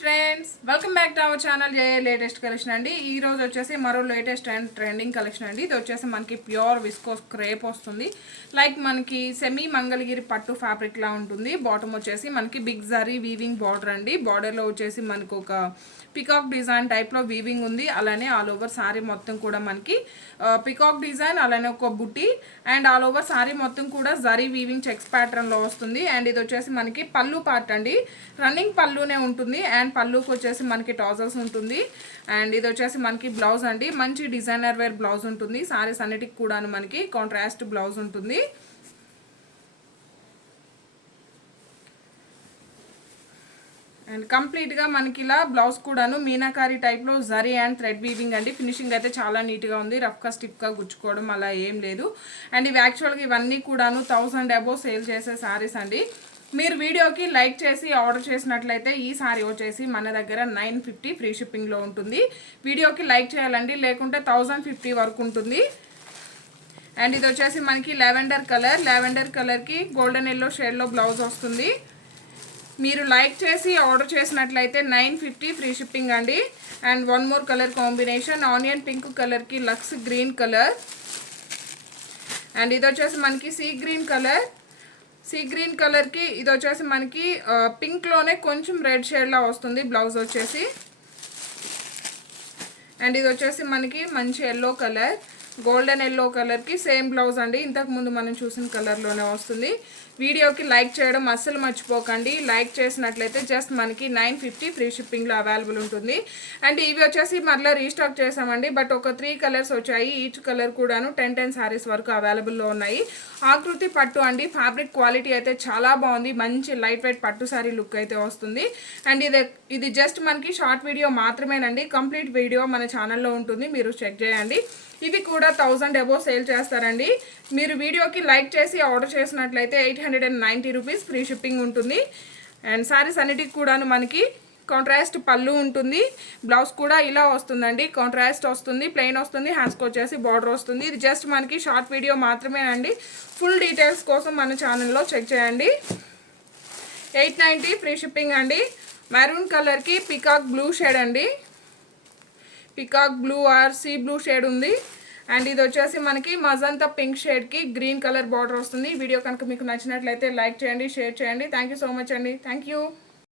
Friends welcome back to our channel J latest collection అండి. ఈ రోజు వచ్చేసి మరో లేటెస్ట్ అండ్ ట్రెండింగ్ కలెక్షన్ అండి. ఇది వచ్చేసి మనకి ప్యూర్ విస్కోస్ క్రేప్ వస్తుంది. లైక్ మనకి సెమీ మంగళగిరి పట్టు ఫ్యాబ్రిక్ లా ఉంటుంది. బాటమ్ వచ్చేసి మనకి బిగ్ జరీ వీవింగ్ బార్డర్ అండి. బార్డర్లో వచ్చేసి మనకు ఒక పికాక్ డిజైన్ టైప్లో వీవింగ్ ఉంది. అలానే ఆల్ ఓవర్ సారీ మొత్తం కూడా మనకి పికాక్ డిజైన్, అలానే ఒక బుట్టి అండ్ ఆల్ ఓవర్ సారీ మొత్తం కూడా జరీ వీవింగ్ చెక్స్ ప్యాటర్న్లో వస్తుంది. అండ్ ఇది వచ్చేసి మనకి పళ్ళు పార్ట్ అండి. రన్నింగ్ పళ్ళునే ఉంటుంది అండ్ పళ్ళుకి వచ్చేసి మనకి టాజల్స్ ఉంటుంది. అండ్ ఇది వచ్చేసి మనకి బ్లౌజ్ అండి. మంచి డిజైనర్ వేర్ బ్లౌజ్ ఉంటుంది. సారీస్ అన్నిటికి కూడా మనకి కాంట్రాస్ట్ బ్లౌజ్ ఉంటుంది. అండ్ కంప్లీట్గా మనకి ఇలా బ్లౌజ్ కూడాను మీనాకారి టైప్లో జరీ అండ్ థ్రెడ్ వీవింగ్ అండి. ఫినిషింగ్ అయితే చాలా నీట్గా ఉంది. రఫ్గా స్టిఫ్గా గుచ్చుకోవడం అలా ఏం లేదు. అండ్ ఇవి యాక్చువల్గా ఇవన్నీ కూడాను 1000 అబోవ్ సేల్ చేసే శారీస్ అండి. మీరు వీడియోకి లైక్ చేసి ఆర్డర్ చేసినట్లయితే ఈ సారీ వచ్చేసి మన దగ్గర 950 ఫ్రీ షిప్పింగ్లో ఉంటుంది. వీడియోకి లైక్ చేయాలండి, లేకుంటే 1050 వరకు ఉంటుంది. అండ్ ఇది వచ్చేసి మనకి లావెండర్ కలర్కి గోల్డెన్ ఎల్లో షేడ్లో బ్లౌజ్ వస్తుంది. మీరు లైక్ చేసి ఆర్డర్ చేసినట్లయితే 950 ఫ్రీ షిప్పింగ్ అండి. And one more colour combination onion pink కలర్కి లక్స్ గ్రీన్ కలర్. అండ్ ఇది వచ్చేసి మనకి సీ గ్రీన్ కలర్కి ఇది వచ్చేసి మనకి పింక్లోనే కొంచెం రెడ్ షేడ్లా వస్తుంది బ్లౌజ్ వచ్చేసి. అండ్ ఇది వచ్చేసి మనకి మంచి ఎల్లో కలర్, గోల్డెన్ ఎల్లో కలర్కి సేమ్ బ్లౌజ్ అండి. ఇంతకుముందు మనం చూసిన కలర్లోనే వస్తుంది. వీడియోకి లైక్ చేయడం అస్సలు మర్చిపోకండి. లైక్ చేసినట్లయితే జస్ట్ మనకి 950 ఫ్రీ షిప్పింగ్లో అవైలబుల్ ఉంటుంది. అండ్ ఇవి వచ్చేసి మళ్ళీ రీస్టాక్ చేసామండి. బట్ ఒక 3 కలర్స్ వచ్చాయి. ఈచ్ కలర్ కూడాను 10 సారీస్ వరకు అవైలబుల్లో ఉన్నాయి. ఆకృతి పట్టు అండి. ఫ్యాబ్రిక్ క్వాలిటీ అయితే చాలా బాగుంది. మంచి లైట్ వెయిట్ పట్టు సారీ లుక్ అయితే వస్తుంది. అండ్ ఇది జస్ట్ మనకి షార్ట్ వీడియో మాత్రమేనండి. కంప్లీట్ వీడియో మన ఛానల్లో ఉంటుంది, మీరు చెక్ చేయండి. ఇవి కూడా 1000 అబోవ్ సేల్ చేస్తారండి. మీరు వీడియోకి లైక్ చేసి ఆర్డర్ చేసినట్లయితే 890 రూపీస్ ఫ్రీ షిప్పింగ్ ఉంటుంది. అండ్ సారీస్ అన్నిటికి కూడాను మనకి కాంట్రాస్ట్ పళ్ళు ఉంటుంది. బ్లౌజ్ కూడా ఇలా వస్తుందండి. కాంట్రాస్ట్ వస్తుంది, ప్లెయిన్ వస్తుంది, హ్యాండ్స్కి వచ్చేసి బార్డర్ వస్తుంది. ఇది జస్ట్ మనకి షార్ట్ వీడియో మాత్రమేనండి. ఫుల్ డీటెయిల్స్ కోసం మన ఛానల్లో చెక్ చేయండి. 890 ఫ్రీ షిప్పింగ్ అండి. మెరూన్ కలర్కి పికాక్ బ్లూ షేడ్ అండి. Peacock blue or sea blue shade ఉంది. అండ్ ఇది వచ్చేసి మనకి మజంతా పింక్ షేడ్కి గ్రీన్ కలర్ బార్డర్ వస్తుంది. వీడియో కనుక మీకు నచ్చినట్లయితే లైక్ చేయండి, షేర్ చేయండి. థ్యాంక్ యూ సో మచ్ అండి. Thank you.